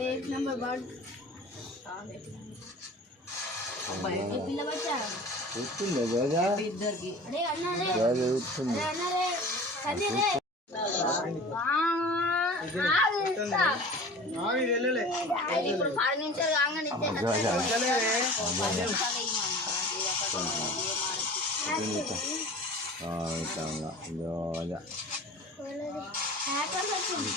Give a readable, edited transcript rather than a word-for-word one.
एक number bird पिल्ला बच्चा उठुंदे जाजा इधर की अरे अन्ना रे जाजा उठुंदे अन्ना रे सदी रे आवी रेलेले ఇప్పుడు 10 నిమిషాలు ఆంగని जाजा ఇచ్చే इतना जाजा హ్యాకర్ వచ్చింది